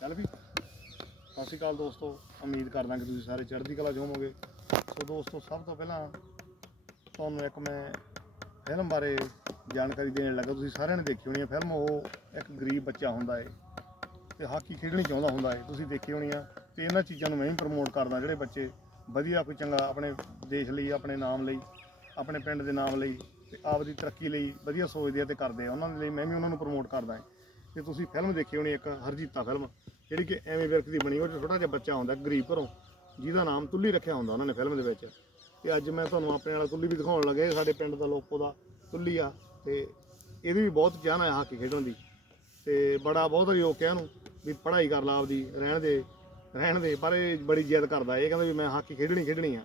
ਚੱਲ ਵੀ। ਸਤਿ ਸ਼੍ਰੀ ਅਕਾਲ ਦੋਸਤੋ, ਉਮੀਦ ਕਰਦਾ ਕਿ ਤੁਸੀਂ ਸਾਰੇ ਚੜ੍ਹਦੀ ਕਲਾ 'ਚ ਹੋਵੋਗੇ। ਸੋ ਦੋਸਤੋ, ਸਭ ਤੋਂ ਪਹਿਲਾਂ ਤੁਹਾਨੂੰ ਇੱਕ ਮੈਂ ਫਿਲਮ ਬਾਰੇ ਜਾਣਕਾਰੀ ਦੇਣ ਲੱਗਾ। ਤੁਸੀਂ ਸਾਰਿਆਂ ਨੇ ਦੇਖੀ ਹੋਣੀ ਹੈ ਫਿਲਮ, ਉਹ ਇੱਕ ਗਰੀਬ ਬੱਚਾ ਹੁੰਦਾ ਹੈ ਤੇ ਹਾਕੀ ਖੇਡਣੀ ਚਾਹੁੰਦਾ ਹੁੰਦਾ ਹੈ ਤੁਸੀਂ ਦੇਖੀ ਹੋਣੀ ਆ ਤੇ ਇਹਨਾਂ ਚੀਜ਼ਾਂ ਨੂੰ ਮੈਂ ਵੀ ਪ੍ਰਮੋਟ ਕਰਦਾ, ਜਿਹੜੇ ਬੱਚੇ ਵਧੀਆ ਕੋਈ ਚੰਗਾ ਆਪਣੇ ਦੇਸ਼ ਲਈ, ਆਪਣੇ ਨਾਮ ਲਈ, ਆਪਣੇ ਪਿੰਡ ਦੇ ਨਾਮ ਲਈ ਤੇ ਆਪਦੀ ਤਰੱਕੀ ਲਈ ਵਧੀਆ ਸੋਚਦੇ ਆ ਤੇ ਕਰਦੇ ਆ। ਉਹਨਾਂ ਦੇ ਲਈ ਮੈਂ ਵੀ ਉਹਨਾਂ ਨੂੰ ਪ੍ਰਮੋਟ ਕਰਦਾ ਹਾਂ ਤੇ ਤੁਸੀਂ ਫਿਲਮ ਦੇਖੀ ਹੋਣੀ ਇੱਕ ਹਰਜੀਤਾ ਫਿਲਮ ਜਿਹੜੀ ਕਿ ਐਵੇਂ ਵਿਰਕ ਦੀ ਬਣੀ ਉਹ 'ਚ ਛੋਟਾ ਜਿਹਾ ਬੱਚਾ ਹੁੰਦਾ, ਗਰੀਬ ਘਰੋਂ, ਜਿਹਦਾ ਨਾਮ ਤੁੱਲੀ ਰੱਖਿਆ ਹੁੰਦਾ ਉਹਨਾਂ ਨੇ ਫਿਲਮ ਦੇ ਵਿੱਚ। ਤੇ ਅੱਜ ਮੈਂ ਤੁਹਾਨੂੰ ਆਪਣੇ ਨਾਲ ਤੁੱਲੀ ਵੀ ਦਿਖਾਉਣ ਲੱਗੇ ਸਾਡੇ ਪਿੰਡ ਦਾ ਲੋਕੋ ਦਾ ਤੁੱਲੀ ਆ, ਤੇ ਇਹਦੀ ਵੀ ਬਹੁਤ ਚਾਹਨਾ ਆ ਹਾਕੀ ਖੇਡਣ ਦੀ। ਤੇ ਬੜਾ ਬਹੁਤ ਵਾਰੀ ਰੋਕਿਆ ਇਹਨੂੰ ਵੀ ਪੜ੍ਹਾਈ ਕਰ ਲਾ ਆਪਦੀ, ਰਹਿਣ ਦੇ ਰਹਿਣ ਦੇ, ਪਰ ਇਹ ਬੜੀ ਜਿੱਦ ਕਰਦਾ। ਇਹ ਕਹਿੰਦਾ ਵੀ ਮੈਂ ਹਾਕੀ ਖੇਡਣੀ ਖੇਡਣੀ ਆ।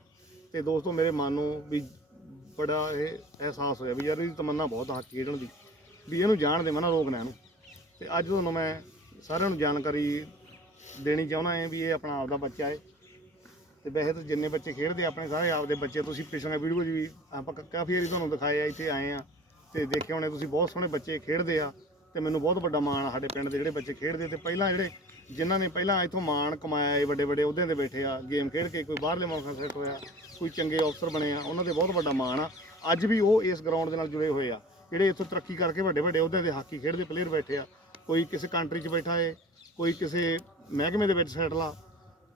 ਤੇ ਦੋਸਤੋ, ਮੇਰੇ ਮਨ ਨੂੰ ਵੀ ਬੜਾ ਇਹ ਅਹਿਸਾਸ ਹੋਇਆ ਵੀ ਯਾਰ, ਇਹਦੀ ਤਮੰਨਾ ਬਹੁਤ ਆ ਹਾਕੀ ਖੇਡਣ ਦੀ। ਵੀ ਇਹਨੂੰ ਜਾਣ ਦੇ, ਮਨਾ ਰੋਕਣਾ ਇਹਨੂੰ। ਤੇ ਅੱਜ ਤੁਹਾਨੂੰ ਮੈਂ ਸਾਰਿਆਂ ਨੂੰ ਜਾਣਕਾਰੀ ਦੇਣੀ ਚਾਹੁੰਦਾ ਹਾਂ ਵੀ ਇਹ ਆਪਣਾ ਆਪਦਾ ਬੱਚਾ ਹੈ। ਤੇ ਵੈਸੇ ਤਾਂ ਜਿੰਨੇ ਬੱਚੇ ਖੇਡਦੇ ਆ, ਆਪਣੇ ਸਾਰੇ ਆਪਦੇ ਬੱਚੇ ਤੁਸੀਂ ਪਿਛਲੇ ਵੀਡੀਓ 'ਚ ਵੀ ਆਪਾਂ ਕਾਫੀ ਵਾਰੀ ਤੁਹਾਨੂੰ ਦਿਖਾਏ ਆ ਇੱਥੇ ਆਏ ਆ ਤੇ ਦੇਖਿਆ ਹੋਣੇ ਤੁਸੀਂ ਬਹੁਤ ਸੋਹਣੇ ਬੱਚੇ ਖੇਡਦੇ ਆ ਤੇ ਮੈਨੂੰ ਬਹੁਤ ਵੱਡਾ ਮਾਣ ਆ ਸਾਡੇ ਪਿੰਡ ਦੇ ਜਿਹੜੇ ਬੱਚੇ ਖੇਡਦੇ ਤੇ ਪਹਿਲਾਂ ਜਿਹੜੇ ਜਿਨ੍ਹਾਂ ਨੇ ਪਹਿਲਾਂ ਇੱਥੋਂ ਮਾਣ ਕਮਾਇਆ ਏ ਵੱਡੇ ਵੱਡੇ ਅਹੁਦਿਆਂ ਤੇ ਬੈਠੇ ਆ ਗੇਮ ਖੇਡ ਕੇ ਕੋਈ ਬਾਹਰਲੇ ਮੁਲਕਾਂ ਸੈੱਟ ਹੋਇਆ ਕੋਈ ਚੰਗੇ ਅਫਸਰ ਬਣੇ ਆ ਉਹਨਾਂ ਦੇ ਬਹੁਤ ਵੱਡਾ ਮਾਣ ਆ। ਅੱਜ ਵੀ ਉਹ ਇਸ ਗਰਾਊਂਡ ਦੇ ਨਾਲ ਜੁੜੇ ਹੋਏ ਆ ਜਿਹੜੇ ਇੱਥੋਂ ਤਰੱਕੀ ਕਰਕੇ ਵੱਡੇ ਵੱਡੇ ਅਹੁਦਿਆਂ ਤੇ ਹਾਕੀ ਖੇਡਦੇ ਪਲੇਅਰ ਬੈਠੇ ਆ ਕੋਈ ਕਿਸੇ ਕੰਟਰੀ 'ਚ ਬੈਠਾ ਏ, ਕੋਈ ਕਿਸੇ ਮਹਿਕਮੇ ਦੇ ਵਿੱਚ ਸੈਟਲ ਆ,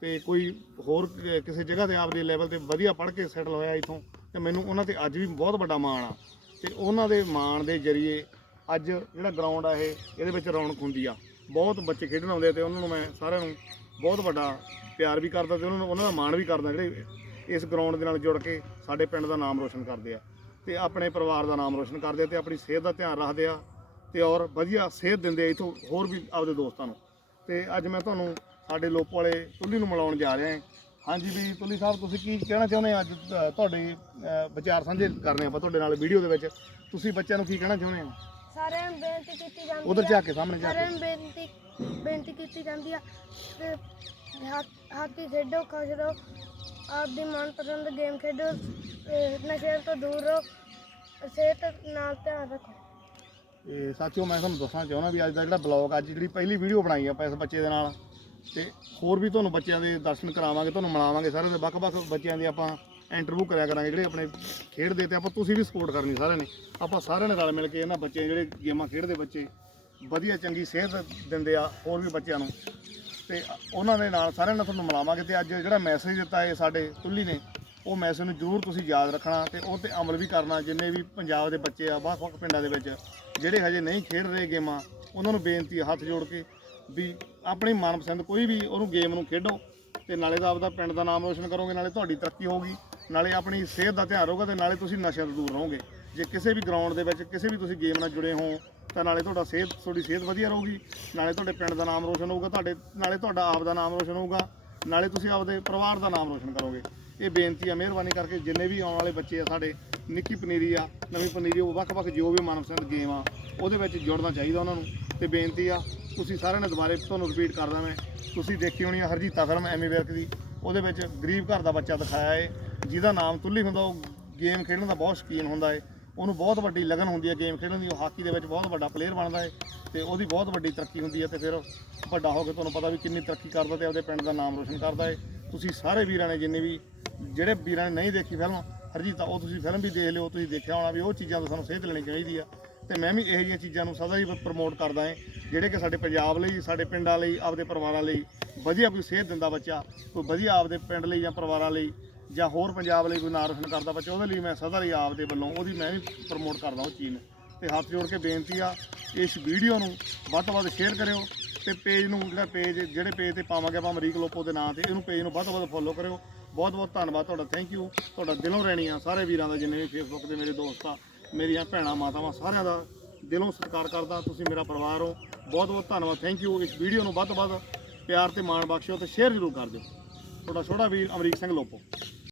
ਤੇ ਕੋਈ ਹੋਰ ਕਿਸੇ ਜਗ੍ਹਾ ਤੇ ਆਪਦੇ ਲੈਵਲ ਤੇ ਵਧੀਆ ਪੜ੍ਹ ਕੇ ਸੈਟਲ ਹੋਇਆ ਇਥੋਂ, ਤੇ ਮੈਨੂੰ ਉਹਨਾਂ ਤੇ ਅੱਜ ਵੀ ਬਹੁਤ ਵੱਡਾ ਮਾਣ ਆ। ਤੇ ਉਹਨਾਂ ਦੇ ਮਾਣ ਦੇ ਜ਼ਰੀਏ ਅੱਜ ਜਿਹੜਾ ਗਰਾਊਂਡ ਆ ਇਹ, ਇਹਦੇ ਵਿੱਚ ਰੌਣਕ ਹੁੰਦੀ ਆ। ਬਹੁਤ ਬੱਚੇ ਖੇਡਣ ਆਉਂਦੇ ਆ ਤੇ ਉਹਨਾਂ ਨੂੰ ਮੈਂ ਸਾਰਿਆਂ ਨੂੰ ਬਹੁਤ ਵੱਡਾ ਪਿਆਰ ਵੀ ਕਰਦਾ ਤੇ ਉਹਨਾਂ ਨੂੰ, ਉਹਨਾਂ ਦਾ ਮਾਣ ਵੀ ਕਰਦਾ ਜਿਹੜੇ ਇਸ ਗਰਾਊਂਡ ਦੇ ਨਾਲ ਜੁੜ ਕੇ ਸਾਡੇ ਪਿੰਡ ਦਾ ਨਾਮ ਰੋਸ਼ਨ ਕਰਦੇ ਆ। ਤੇ ਆਪਣੇ ਪਰਿਵਾਰ ਦਾ ਨਾਮ ਰੋਸ਼ਨ ਕਰਦੇ ਆ ਤੇ ਆਪਣੀ ਸਿਹਤ ਦਾ ਧਿਆਨ ਰੱਖਦੇ ਆ। ਤੇ ਔਰ ਵਧੀਆ ਸਿਹਤ ਦਿੰਦੇ ਆ ਇਥੋਂ ਹੋਰ ਵੀ ਆਪਦੇ ਦੋਸਤਾਂ ਨੂੰ। ਤੇ ਅੱਜ ਮੈਂ ਤੁਹਾਨੂੰ ਸਾਡੇ ਲੋਕ ਵਾਲੇ ਤੁੱਲੀ ਨੂੰ ਮਿਲਾਉਣ ਜਾ ਰਿਹਾ ਹਾਂ। ਹਾਂਜੀ ਵੀ ਤੁੱਲੀ ਸਾਹਿਬ ਤੁਸੀਂ ਕੀ ਕਹਿਣਾ ਚਾਹੁੰਦੇ ਆ ਅੱਜ ਤੁਹਾਡੇ ਵਿਚਾਰ ਸਾਂਝੇ ਕਰਨੇ ਆਪਾਂ ਤੁਹਾਡੇ ਨਾਲ ਵੀਡੀਓ ਦੇ ਵਿੱਚ। ਤੁਸੀਂ ਬੱਚਿਆਂ ਨੂੰ ਕੀ ਕਹਿਣਾ ਚਾਹੁੰਦੇ ਆ ਸਾਰਿਆਂ ਨੂੰ ਬੇਨਤੀ ਕੀਤੀ ਜਾਂਦੀ ਉਧਰ ਜਾ ਕੇ ਸਾਹਮਣੇ ਜਾ ਸਾਰਿਆਂ ਕੇ ਨੂੰ ਬੇਨਤੀ ਬੇਨਤੀ ਕੀਤੀ ਜਾਂਦੀ ਆ ਹਾਕੀ ਖੇਡੋ ਖੁਸ਼ ਰਹੋ ਆਪਦੀ ਮਨਪਸੰਦ ਗੇਮ ਖੇਡੋ ਨਸ਼ੇ ਤੋਂ ਦੂਰ ਰਹੋ ਸਿਹਤ ਨਾਲ ਧਿਆਨ ਰੱਖੋ। ਇਹ ਸਾਥੀਓ ਮੈਂ ਤੁਹਾਨੂੰ ਦੱਸਣਾ ਚਾਹੁੰਦਾ ਵੀ ਅੱਜ ਦਾ ਜਿਹੜਾ ਬਲੌਗ ਅੱਜ ਜਿਹੜੀ ਪਹਿਲੀ ਵੀਡੀਓ ਬਣਾਈ ਆਪਾਂ ਇਸ ਬੱਚੇ ਦੇ ਨਾਲ, ਤੇ ਹੋਰ ਵੀ ਤੁਹਾਨੂੰ ਬੱਚਿਆਂ ਦੇ ਦਰਸ਼ਨ ਕਰਾਵਾਂਗੇ, ਤੁਹਾਨੂੰ ਮਿਲਾਵਾਂਗੇ ਸਾਰਿਆਂ ਦੇ, ਵੱਖ-ਵੱਖ ਬੱਚਿਆਂ ਦੀ ਆਪਾਂ ਇੰਟਰਵਿਊ ਕਰਿਆ ਕਰਾਂਗੇ, ਜਿਹੜੇ ਆਪਣੇ ਖੇਡਦੇ ਤੇ ਆਪਾਂ ਤੁਸੀਂ ਵੀ ਸਪੋਰਟ ਕਰਨੀ ਸਾਰਿਆਂ ਨੇ। ਆਪਾਂ ਸਾਰਿਆਂ ਨੇ ਰਲ ਮਿਲ ਕੇ ਇਹਨਾਂ ਬੱਚੇ ਜਿਹੜੇ ਗੇਮਾਂ ਖੇਡਦੇ ਬੱਚੇ, ਵਧੀਆ ਚੰਗੀ ਸਿਹਤ ਦਿੰਦੇ ਆ ਹੋਰ ਵੀ ਬੱਚਿਆਂ ਨੂੰ। ਤੇ ਉਹਨਾਂ ਦੇ ਨਾਲ ਸਾਰਿਆਂ ਨਾਲ ਤੁਹਾਨੂੰ ਮਿਲਾਵਾਂਗੇ ਤੇ ਅੱਜ ਜਿਹੜਾ ਮੈਸੇਜ ਦਿੱਤਾ ਹੈ ਸਾਡੇ ਤੁੱਲੀ ਨੇ ਉਹ ਮੈਸੇਜ ਨੂੰ ਜ਼ਰੂਰ ਤੁਸੀਂ ਯਾਦ ਰੱਖਣਾ ਤੇ ਉਹ ਤੇ ਅਮਲ ਵੀ ਕਰਨਾ, ਜਿੰਨੇ ਵੀ ਪੰਜਾਬ ਦੇ ਬੱਚੇ ਆ ਵੱਖ-ਵੱਖ ਪਿੰਡਾਂ ਦੇ ਵਿੱਚ, ਜਿਹੜੇ ਹਜੇ ਨਹੀਂ ਖੇਡ ਰਹੇ ਗੇਮਾਂ, ਉਹਨਾਂ ਨੂੰ ਬੇਨਤੀ ਹੱਥ ਜੋੜ ਕੇ ਵੀ ਆਪਣੀ ਮਨਪਸੰਦ ਕੋਈ ਵੀ ਉਹਨੂੰ ਗੇਮ ਨੂੰ ਖੇਡੋ ਤੇ ਨਾਲੇ ਤਾਂ ਆਪਦਾ ਪਿੰਡ ਦਾ ਨਾਮ ਰੋਸ਼ਨ ਕਰੋਗੇ, ਨਾਲੇ ਤੁਹਾਡੀ ਤਰੱਕੀ ਹੋਊਗੀ, ਨਾਲੇ ਆਪਣੀ ਸਿਹਤ ਦਾ ਧਿਆਨ ਰਹੂਗਾ ਤੇ ਨਾਲੇ ਤੁਸੀਂ ਨਸ਼ਿਆਂ ਤੋਂ ਦੂਰ ਰਹੋਗੇ। ਜੇ ਕਿਸੇ ਵੀ ਗਰਾਊਂਡ ਦੇ ਵਿੱਚ ਕਿਸੇ ਵੀ ਤੁਸੀਂ ਗੇਮ ਨਾਲ ਜੁੜੇ ਹੋ, ਤਾਂ ਨਾਲੇ ਤੁਹਾਡਾ ਸਿਹਤ, ਤੁਹਾਡੀ ਸਿਹਤ ਵਧੀਆ ਰਹੂਗੀ, ਨਾਲੇ ਤੁਹਾਡੇ ਪਿੰਡ ਦਾ ਨਾਮ ਰੋਸ਼ਨ ਹੋਊਗਾ, ਤੁਹਾਡੇ, ਨਾਲੇ ਤੁਹਾਡਾ ਆਪ ਦਾ ਨਾਮ ਰੋਸ਼ਨ ਹੋਊਗਾ ਨਾਲੇ ਤੁਸੀਂ ਆਪਦੇ ਪਰਿਵਾਰ ਦਾ ਨਾਮ ਰੋਸ਼ਨ ਕਰੋਗੇ। ਇਹ ਬੇਨਤੀ ਆ, ਮਿਹਰਬਾਨੀ ਕਰਕੇ ਜਿੰਨੇ ਵੀ ਆਉਣ ਵਾਲੇ ਬੱਚੇ ਆ ਸਾਡੇ, ਨਿੱਕੀ ਪਨੀਰੀ ਆ, ਨਵੀਂ ਪਨੀਰੀ, ਉਹ ਵੱਖ-ਵੱਖ ਜੋ ਵੀ ਮਨਪਸੰਦ ਗੇਮ ਆ, ਉਹਦੇ ਵਿੱਚ ਜੁੜਨਾ ਚਾਹੀਦਾ ਉਹਨਾਂ ਨੂੰ। ਤੇ ਬੇਨਤੀ ਆ, ਤੁਸੀਂ ਸਾਰਿਆਂ ਨੇ ਦੁਬਾਰੇ ਤੁਹਾਨੂੰ ਰਿਪੀਟ ਕਰਦਾ ਮੈਂ, ਤੁਸੀਂ ਦੇਖੀ ਹੋਣੀ ਆ ਹਰਜੀਤਾ ਫਿਲਮ, ਐਮੀ ਵਿਰਕ ਦੀ। ਉਹਦੇ ਵਿੱਚ ਗਰੀਬ ਘਰ ਦਾ ਬੱਚਾ ਦਿਖਾਇਆ ਏ, ਜਿਹਦਾ ਨਾਮ ਤੁੱਲੀ ਹੁੰਦਾ, ਉਹ ਗੇਮ ਖੇਡਣ ਦਾ ਬਹੁਤ ਸ਼ੌਕੀਨ ਹੁੰਦਾ ਏ। ਉਹਨੂੰ ਬਹੁਤ ਵੱਡੀ ਲਗਨ ਹੁੰਦੀ ਹੈ ਗੇਮ ਖੇਡਣ ਦੀ, ਉਹ ਹਾਕੀ ਦੇ ਵਿੱਚ ਬਹੁਤ ਵੱਡਾ ਪਲੇਅਰ ਬਣਦਾ ਏ ਤੇ ਉਹਦੀ ਬਹੁਤ ਵੱਡੀ ਤਰੱਕੀ ਹੁੰਦੀ ਹੈ ਤੇ ਫਿਰ ਵੱਡਾ ਹੋ ਕੇ ਤੁਹਾਨੂੰ ਪਤਾ ਵੀ ਕਿੰਨੀ ਤਰੱਕੀ ਕਰਦਾ ਤੇ ਆਪਦੇ ਪਿੰਡ ਦਾ ਨਾਮ ਰੋਸ਼ਨ ਕਰਦਾ ਹੈ। ਤੁਸੀਂ ਸਾਰੇ ਵੀਰਾਂ ਨੇ ਜਿੰਨੇ ਵੀ, ਜਿਹੜੇ ਵੀਰਾਂ ਨੇ ਨਹੀਂ ਦੇਖੀ ਫਿਲਮ, ਹਰਜੀਤ, ਉਹ ਤੁਸੀਂ ਫਿਲਮ ਵੀ ਦੇਖ ਲਿਓ, ਤੁਸੀਂ ਦੇਖਿਆ ਹੋਣਾ ਵੀ ਉਹ ਚੀਜ਼ਾਂ ਤੋਂ ਸਾਨੂੰ ਸੇਧ ਲੈਣੀ ਚਾਹੀਦੀ ਆ। ਤੇ ਮੈਂ ਵੀ ਇਹੋ ਜਿਹੀਆਂ ਚੀਜ਼ਾਂ ਨੂੰ ਸਦਾ ਹੀ ਪ੍ਰਮੋਟ ਕਰਦਾ ਹਾਂ, ਜਿਹੜੇ ਕਿ ਸਾਡੇ ਪੰਜਾਬ ਲਈ, ਸਾਡੇ ਪਿੰਡਾਂ ਲਈ, ਆਪਦੇ ਪਰਿਵਾਰਾਂ ਲਈ ਵਧੀਆ ਕੋਈ ਸੇਧ ਦਿੰਦਾ ਬੱਚਾ, ਕੋਈ ਵਧੀਆ ਆਪਦੇ ਪਿੰਡ ਲਈ ਜਾਂ ਪਰਿਵਾਰਾਂ ਲਈ ਜਾਂ ਹੋਰ ਪੰਜਾਬ ਲਈ ਕੋਈ ਨਾਂ ਰੋਸ਼ਨ ਕਰਦਾ ਬੱਚਾ, ਉਹਦੇ ਲਈ ਮੈਂ ਸਦਾ ਲਈ ਆਪਦੇ ਵੱਲੋਂ ਉਹਦੀ ਮੈਂ ਵੀ ਪ੍ਰਮੋਟ ਕਰਦਾ ਉਹ ਚੀਜ਼ ਨੂੰ ਤੇ ਹੱਥ ਜੋੜ ਕੇ ਬੇਨਤੀ ਆ, ਇਸ ਵੀਡੀਓ ਨੂੰ ਵੱਧ ਤੋਂ ਵੱਧ ਸ਼ੇਅਰ ਕਰਿਓ ਤੇ ਪੇਜ ਨੂੰ ਜਿਹੜਾ ਪੇਜ ਜਿਹੜੇ ਪੇਜ ਤੇ ਪਾਵਾਂਗੇ ਆਪਾਂ ਅਮਰੀਕ ਲੋਪੋ ਦੇ ਨਾਂ ਤੇ, ਇਹਨੂੰ ਪੇਜ ਨੂੰ ਵੱਧ ਤੋਂ ਵੱਧ ਫੋਲੋ ਕਰਿਓ। ਬਹੁਤ ਬਹੁਤ ਧੰਨਵਾਦ ਤੁਹਾਡਾ ਥੈਂਕ ਯੂ ਤੁਹਾਡਾ ਦਿਲੋਂ ਰਹਿਣੀ ਆ, ਸਾਰੇ ਵੀਰਾਂ ਦਾ, ਜਿੰਨੇ ਵੀ ਫੇਸਬੁੱਕ ਦੇ ਮੇਰੇ ਦੋਸਤ ਆ, ਮੇਰੀਆਂ ਭੈਣਾਂ, ਮਾਤਾਵਾਂ, ਸਾਰਿਆਂ ਦਾ ਦਿਲੋਂ ਸਤਿਕਾਰ ਕਰਦਾ, ਤੁਸੀਂ ਮੇਰਾ ਪਰਿਵਾਰ ਹੋ। ਬਹੁਤ ਬਹੁਤ ਧੰਨਵਾਦ ਥੈਂਕ ਯੂ ਇਸ ਵੀਡੀਓ ਨੂੰ ਵੱਧ ਤੋਂ ਵੱਧ ਪਿਆਰ ਤੇ ਮਾਣ ਬਖਸ਼ਿਓ ਤੇ ਸ਼ੇਅਰ ਜ਼ਰੂਰ ਕਰ ਦਿਓ। ਤੁਹਾਡਾ ਛੋਟਾ ਵੀਰ ਅਮਰੀਕ ਸਿੰਘ ਲੋਪੋ।